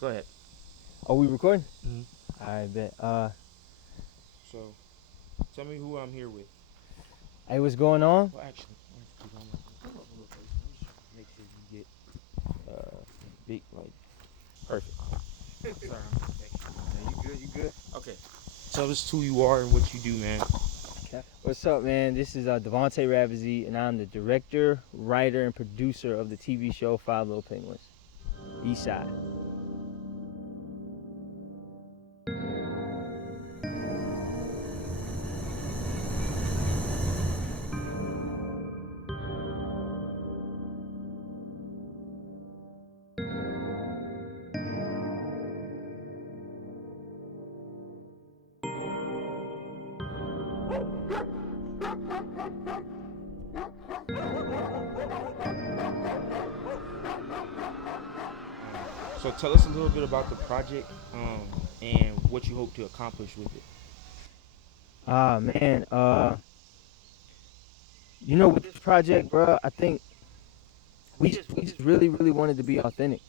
Go ahead. Are we recording? Mm-hmm. I bet. So, tell me who I'm here with. Hey, what's going on? Well, actually, I have to keep on my little place. Let me make sure you get big, like, perfect. Sorry, I'm You good? You good? okay. Tell us who you are and what you do, man. Okay. What's up, man? This is Devonta Ravizee, and I'm the director, writer, and producer of the TV show Five Lil Penguins. Eastside. So, tell us a little bit about the project and what you hope to accomplish with it. Man. With this project, bro, I think we just really wanted to be authentic.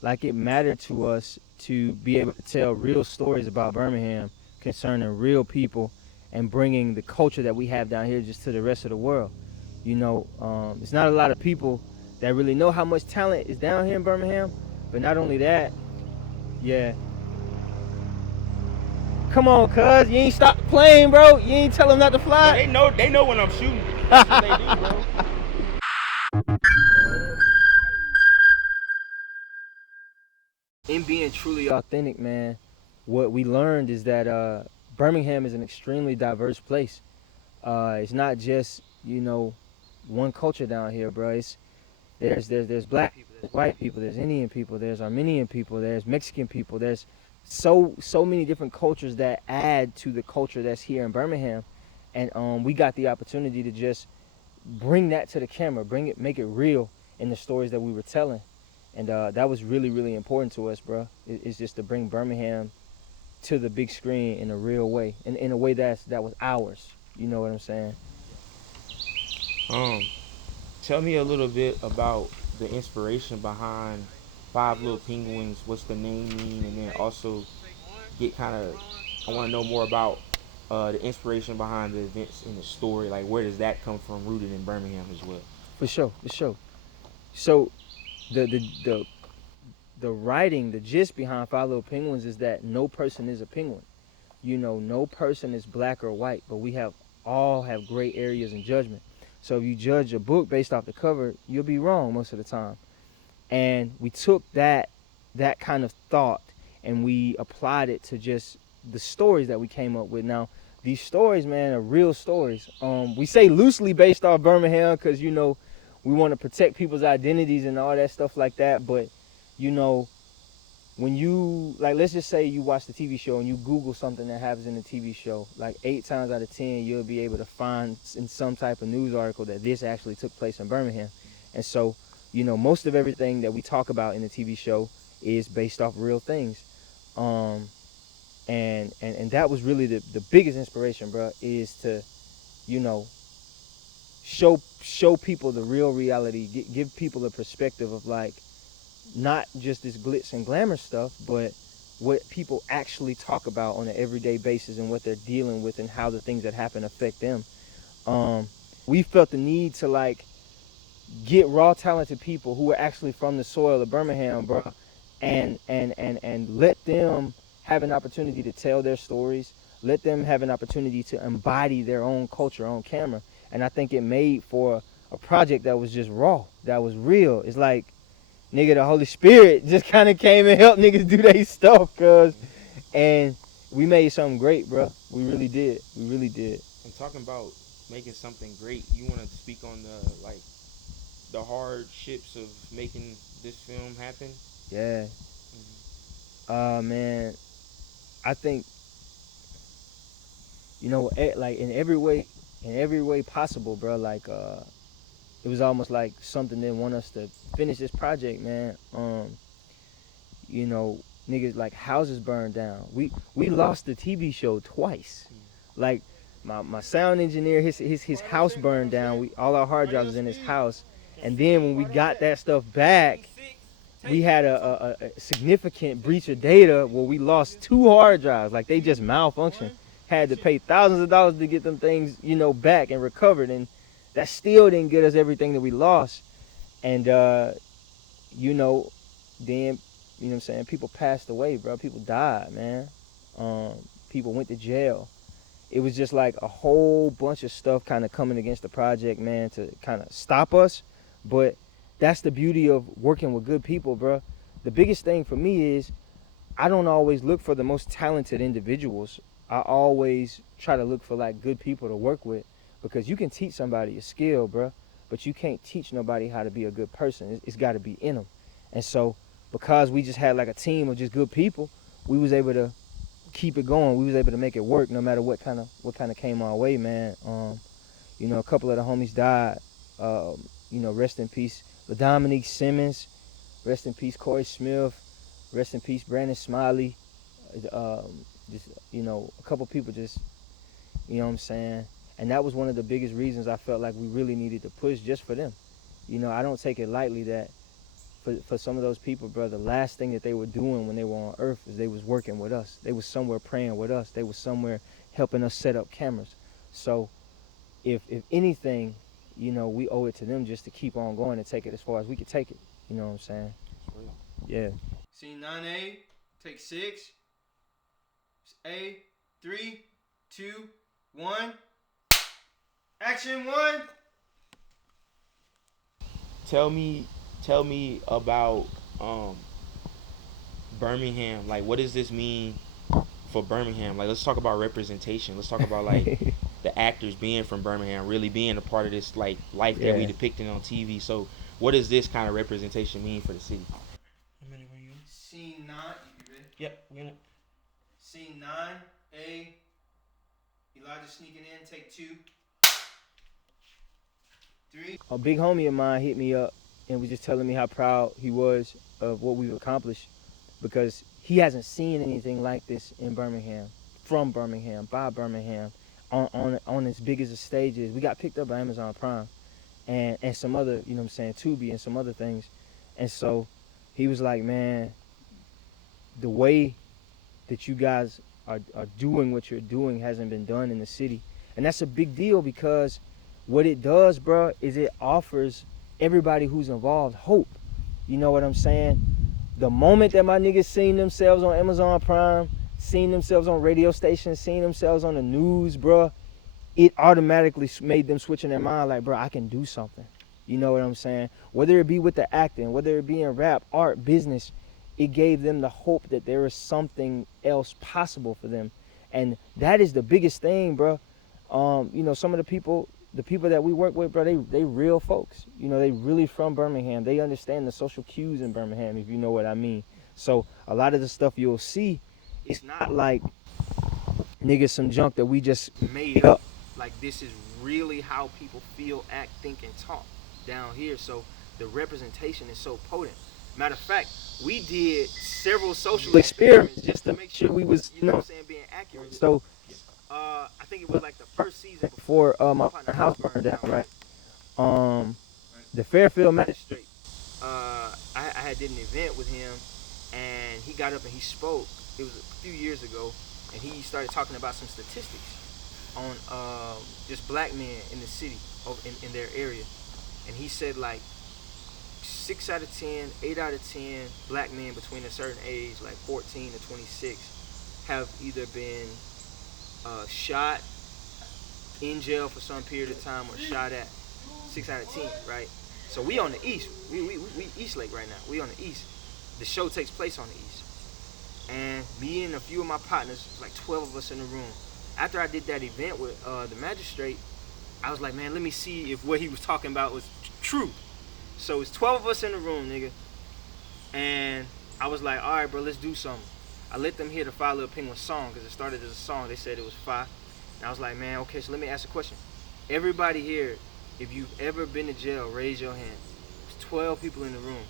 Like it mattered to us to be able to tell real stories about Birmingham concerning real people and bringing the culture that we have down here just to the rest of the world. It's not a lot of people that really know how much talent is down here in Birmingham. But not only that, yeah. Come on, cuz. You ain't stop the plane, bro. You ain't tell them not to No, fly. they know when I'm shooting. That's what they do, bro. In being truly authentic, man, what we learned is that Birmingham is an extremely diverse place. It's not just, one culture down here, bro. There's black people, there's white people, there's Indian people, there's Armenian people, there's Mexican people, there's so many different cultures that add to the culture that's here in Birmingham, and we got the opportunity to just bring that to the camera, make it real in the stories that we were telling, and that was really important to us, bro. It's just to bring Birmingham to the big screen in a real way, in a way that was ours. You know what I'm saying? Um, Tell me a little bit about the inspiration behind Five Little Penguins. What's the name mean? And then also get kind of, I want to know more about the inspiration behind the events in the story. Like, where does that come from, rooted in Birmingham as well? For sure, for sure. So the writing, the gist behind Five Little Penguins is that no person is a penguin. No person is black or white, but we all have gray areas in judgment. So if you judge a book based off the cover, you'll be wrong most of the time. And we took that kind of thought and we applied it to just the stories that we came up with. Now, these stories, man, are real stories. We say loosely based off Birmingham because we want to protect people's identities and all that stuff like that. But you know, when you like, let's just say you watch the TV show and you Google something that happens in the TV show, like 8 times out of 10, you'll be able to find in some type of news article that this actually took place in Birmingham. And so, most of everything that we talk about in the TV show is based off real things. Um, and that was really the biggest inspiration, bro, is to, you know, show people the real reality, give people a perspective of like not just this glitz and glamour stuff, but what people actually talk about on an everyday basis and what they're dealing with and how the things that happen affect them. Um, we felt the need to like get raw talented people who are actually from the soil of Birmingham, bro, and let them have an opportunity to tell their stories, let them have an opportunity to embody their own culture on camera. And I think it made for a project that was just raw, that was real. It's like, nigga, the Holy Spirit just kind of came and helped niggas do their stuff, cuz. And we made something great, bro. We really did. We really did. And talking about making something great, you want to speak on the hardships of making this film happen? Yeah. Man, I think, like in every way possible, bro. Like, it was almost like something didn't want us to finish this project, man. You know, Niggas like houses burned down. We lost the TV show twice. Like my sound engineer, his house burned down. We all our hard drives was in his house, and then when we got that stuff back, we had a significant breach of data where we lost 2 hard drives. Like, they just malfunctioned. Had to pay thousands of dollars to get them things, back and recovered. And that still didn't get us everything that we lost. And, you know, then, you know what I'm saying, people passed away, bro. People died, man. People went to jail. It was just like a whole bunch of stuff kind of coming against the project, man, to kind of stop us. But that's the beauty of working with good people, bro. The biggest thing for me is I don't always look for the most talented individuals. I always try to look for like good people to work with, because you can teach somebody a skill, bro, but you can't teach nobody how to be a good person. It's got to be in them. And so because we just had like a team of just good people, we was able to keep it going. We was able to make it work no matter what kind of came our way, man. A couple of the homies died. Rest in peace, Dominique Simmons. Rest in peace, Corey Smith. Rest in peace, Brandon Smiley. Just a couple people just, you know what I'm saying. And that was one of the biggest reasons I felt like we really needed to push just for them. I don't take it lightly that for some of those people, bro, the last thing that they were doing when they were on Earth is they was working with us. They was somewhere praying with us. They was somewhere helping us set up cameras. So if anything, we owe it to them just to keep on going and take it as far as we could take it. You know what I'm saying? Yeah. Scene 9A, take 6. A, 3, 2, 1. Action 1. Tell me about Birmingham. Like, what does this mean for Birmingham? Like, let's talk about representation. Let's talk about like the actors being from Birmingham, really being a part of this like life that we depicting on TV. So, what does this kind of representation mean for the city? Scene 9. You ready? Yep, we're gonna. Scene 9A. Elijah sneaking in. Take 2. 3. A big homie of mine hit me up and was just telling me how proud he was of what we've accomplished, because he hasn't seen anything like this in Birmingham, from Birmingham, by Birmingham, on as big as the stage is. We got picked up by Amazon Prime and some other, you know what I'm saying, Tubi and some other things. And so he was like, man, the way that you guys are doing what you're doing hasn't been done in the city. And that's a big deal, because what it does, bro, is it offers everybody who's involved hope. You know what I'm saying? The moment that my niggas seen themselves on Amazon Prime, seen themselves on radio stations, seen themselves on the news, bro, it automatically made them switch in their mind like, bro, I can do something. You know what I'm saying? Whether it be with the acting, whether it be in rap, art, business, it gave them the hope that there is something else possible for them. And that is the biggest thing, bro. Some of the people that we work with, bro, they real folks. They really from Birmingham. They understand the social cues in Birmingham, if you know what I mean. So a lot of the stuff you'll see, it's not like niggas some junk that we just made up. Like, this is really how people feel, act, think, and talk down here. So the representation is so potent. Matter of fact, we did several social experiments just to make sure we was, being accurate. So I think it was like the first season before my partner house burned down, right? The Fairfield magistrate, I had did an event with him, and he got up and he spoke. It was a few years ago, and he started talking about some statistics on just black men in the city, in their area. And he said like 6 out of 10, 8 out of 10 black men between a certain age, like 14 to 26, have either been shot, in jail for some period of time, or shot at. 6 out of 10, right? So we on the east. We East Lake right now. We on the east. The show takes place on the east. And me and a few of my partners, like 12 of us in the room. After I did that event with the magistrate, I was like, man, let me see if what he was talking about was true. So it's 12 of us in the room, nigga. And I was like, all right, bro, let's do something. I let them hear the Five Lil Penguins song, because it started as a song. They said it was fire. And I was like, man, okay, so let me ask a question. Everybody here, if you've ever been to jail, raise your hand. There's 12 people in the room.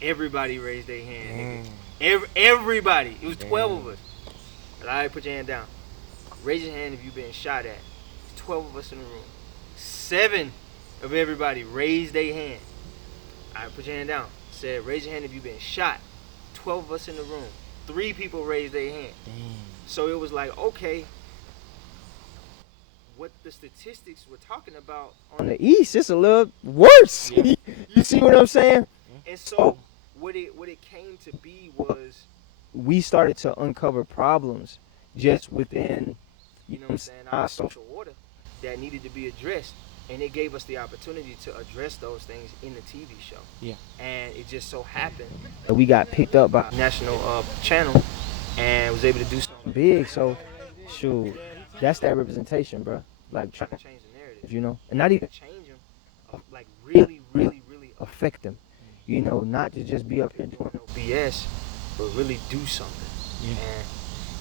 Everybody raised their hand, nigga. Everybody. It was 12 of us. All right, put your hand down. Raise your hand if you've been shot at. There's 12 of us in the room. 7 of everybody raised their hand. All right, put your hand down. said, raise your hand if you've been shot. 12 of us in the room. 3 people raised their hand. Damn. So it was like, okay, what the statistics were talking about on the East, it's a little worse. Yeah. You see what I'm saying? Yeah. And so what it came to be was we started to uncover problems just within, you know what I'm saying, our social order that needed to be addressed. And it gave us the opportunity to address those things in the TV show. Yeah. And it just so happened that we got picked up by a national channel and was able to do something big. So, shoot, that's that representation, bro. Like trying to change the narrative, you know, and not even change them, like really, really, really affect them. You know, not to just be up here doing no BS, but really do something. Yeah. And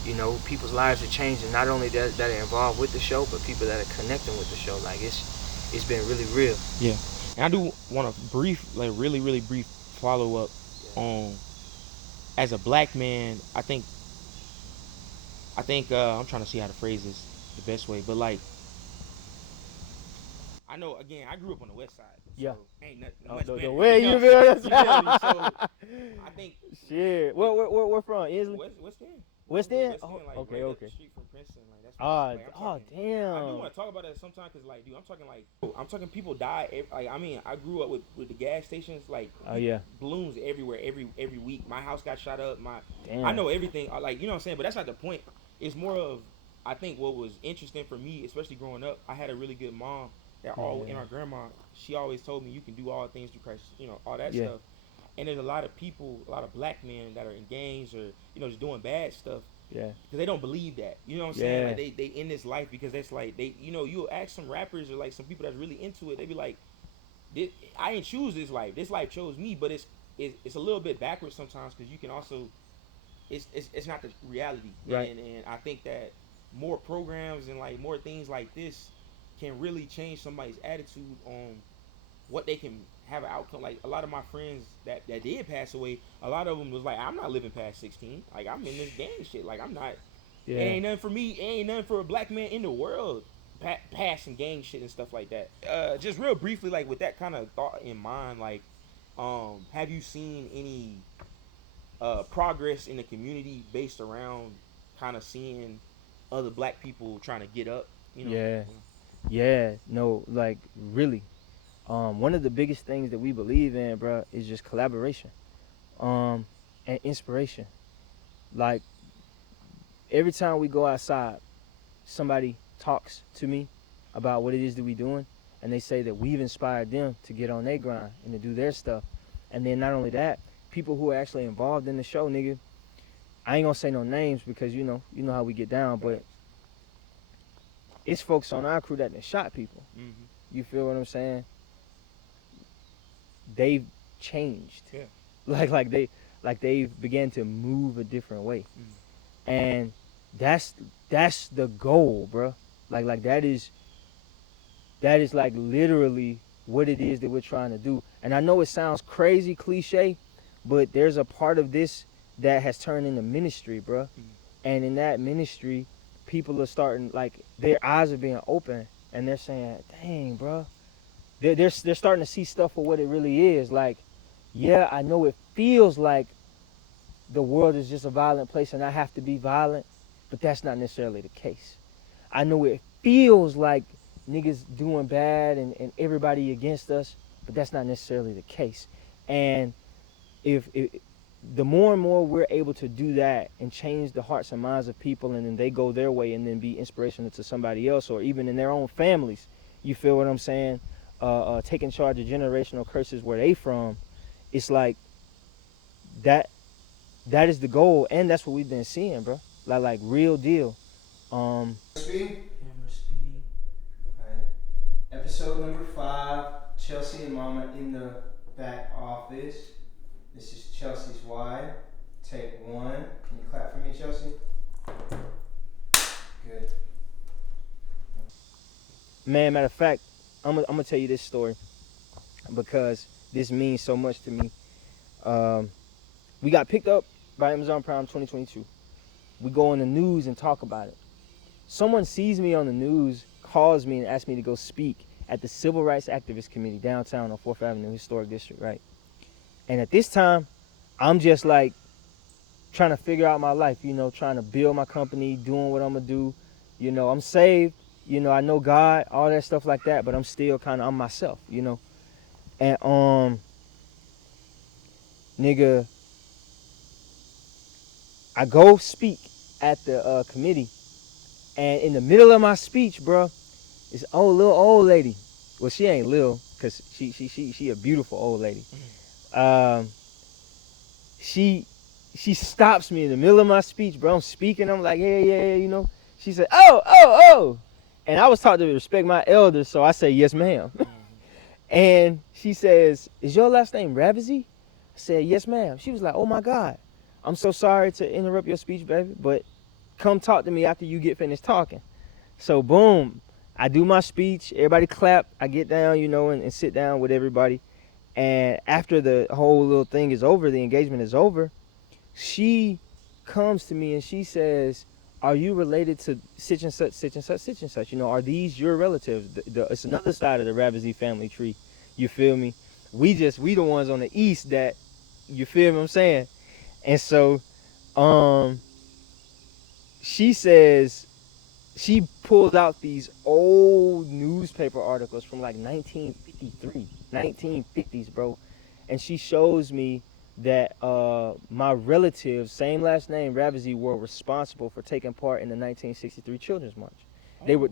you know, people's lives are changing. Not only that are involved with the show, but people that are connecting with the show. Like it's been really real. Yeah. And I do want a brief, like really, really brief follow up on, as a black man, I think I'm trying to see how to phrase this the best way, but like, I know, again, I grew up on the west side. So Yeah. ain't nothing much better. The way you feel feel. me? So I think Shit. Where from? Isley? West End. West End? West End, Oh, like, okay, right up okay. the street from Princeton, like that's like, I do damn. want to talk about that sometime, cause like, dude, I'm talking people die. Like, I mean, I grew up with the gas stations, like, Oh yeah. balloons everywhere, every week. My house got shot up. Damn. I know everything. Like, you know what I'm saying, but that's not the point. It's more of, I think what was interesting for me, especially growing up, I had a really good mom. And our grandma, she always told me you can do all things through Christ, you know, all that stuff. And there's a lot of people, a lot of black men that are in gangs or, you know, just doing bad stuff. Yeah. Because they don't believe that. You know what I'm saying? Like they in this life because that's like, they, you know, you'll ask some rappers or like some people that's really into it, they be like, I didn't choose this life. This life chose me, but it's a little bit backwards sometimes because you can also, it's not the reality. Right. And I think that more programs and like more things like this can really change somebody's attitude on what they can have an outcome. Like a lot of my friends that did pass away, a lot of them was like, I'm not living past 16. Like I'm in this gang shit. Like I'm not. It ain't nothing for me. It ain't nothing for a black man in the world passing gang shit and stuff like that. Just real briefly, like with that kind of thought in mind, like, have you seen any progress in the community based around kind of seeing other black people trying to get up? You know? Yeah, no, like really. One of the biggest things that we believe in, bro, is just collaboration, and inspiration. Like every time we go outside, somebody talks to me about what it is that we doing, and they say that we've inspired them to get on their grind and to do their stuff. And then not only that, people who are actually involved in the show, nigga. I ain't gonna say no names because you know how we get down, but it's folks on our crew that done shot people. Mm-hmm. You feel what I'm saying? They've changed. Yeah. Like they've began to move a different way. And that's the goal, bro. Like that is like literally what it is that we're trying to do. And I know it sounds crazy cliche, but there's a part of this that has turned into ministry, bro. And in that ministry, people are starting, like, their eyes are being open and they're saying, dang, bro. They're starting to see stuff for what it really is. Like, yeah, I know it feels like the world is just a violent place and I have to be violent, but that's not necessarily the case. I know it feels like niggas doing bad and everybody against us, but that's not necessarily the case. And if the more and more we're able to do that and change the hearts and minds of people, and then they go their way and then be inspirational to somebody else or even in their own families, you feel what I'm saying? Taking charge of generational curses where they from, it's like that is the goal, and that's what we've been seeing, bro. Like real deal. Speed? Camera speeding. Alright. Episode number 5. Chelsea and Mama in the back office. This is Chelsea's wife. Take 1. Can you clap for me, Chelsea? Good. Man, matter of fact, I'm gonna tell you this story because this means so much to me. We got picked up by Amazon Prime 2022. We go on the news and talk about it. Someone sees me on the news, calls me and asks me to go speak at the Civil Rights Activist Committee downtown on 4th Avenue Historic District, right? And at this time, I'm just like trying to figure out my life, you know, trying to build my company, doing what I'm gonna do. You know, I'm saved, you know, I know God, all that stuff like that, but I'm still kind of, I'm myself, you know. And nigga, I go speak at the committee, and in the middle of my speech, bro, this little old lady. Well, she ain't little, cause she a beautiful old lady. Um, she she stops me in the middle of my speech, bro. I'm speaking. I'm like, yeah, you know. She said, oh, and I was taught to respect my elders, so I say yes, ma'am. And she says, is your last name Ravizee? I said, yes, ma'am. She was like, oh my God, I'm so sorry to interrupt your speech, baby, but come talk to me after you get finished talking. So boom, I do my speech, everybody clap, I get down, you know, and sit down with everybody. And after the whole little thing is over, the engagement is over, she comes to me and she says, are you related to such and such, such and such, such and such? You know, are these your relatives? It's another side of the Ravizee family tree. You feel me? We the ones on the east that, you feel me what I'm saying? And so, she says, she pulls out these old newspaper articles from like 1953, 1950s, bro. And she shows me that my relatives, same last name, Ravizee, were responsible for taking part in the 1963 Children's March. They were,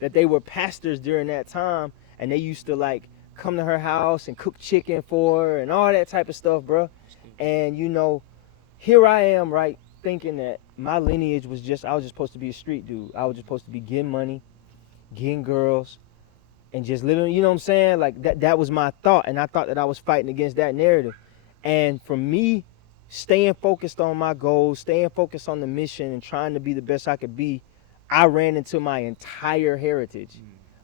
that they were pastors during that time, and they used to like come to her house and cook chicken for her and all that type of stuff, bro. And you know, here I am, right, thinking that my lineage was just, I was just supposed to be a street dude. I was just supposed to be getting money, getting girls, and just living, you know what I'm saying? Like that was my thought, and I thought that I was fighting against that narrative. And for me, staying focused on my goals, staying focused on the mission, and trying to be the best I could be, I ran into my entire heritage.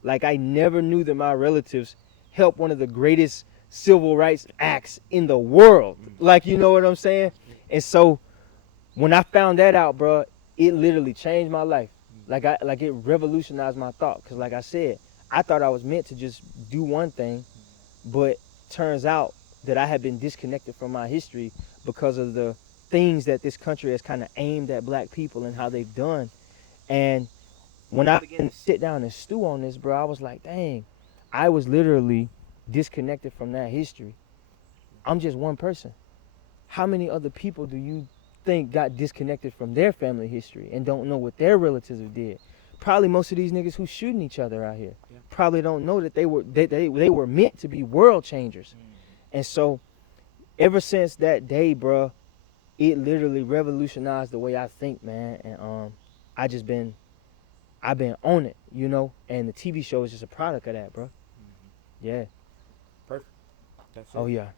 Like I never knew that my relatives helped one of the greatest civil rights acts in the world. Like, you know what I'm saying? And so when I found that out, bro, it literally changed my life. Like it revolutionized my thought. Cause like I said, I thought I was meant to just do one thing, but turns out that I had been disconnected from my history because of the things that this country has kind of aimed at black people and how they've done. And when I began to sit down and stew on this, bro, I was like, dang, I was literally disconnected from that history. I'm just one person. How many other people do you think got disconnected from their family history and don't know what their relatives did? Probably most of these niggas who shooting each other out here probably don't know that they were meant to be world changers. And so ever since that day, bro, it literally revolutionized the way I think, man. And I've been on it, you know. And the TV show is just a product of that, bro. Yeah. Perfect. That's it. Oh yeah.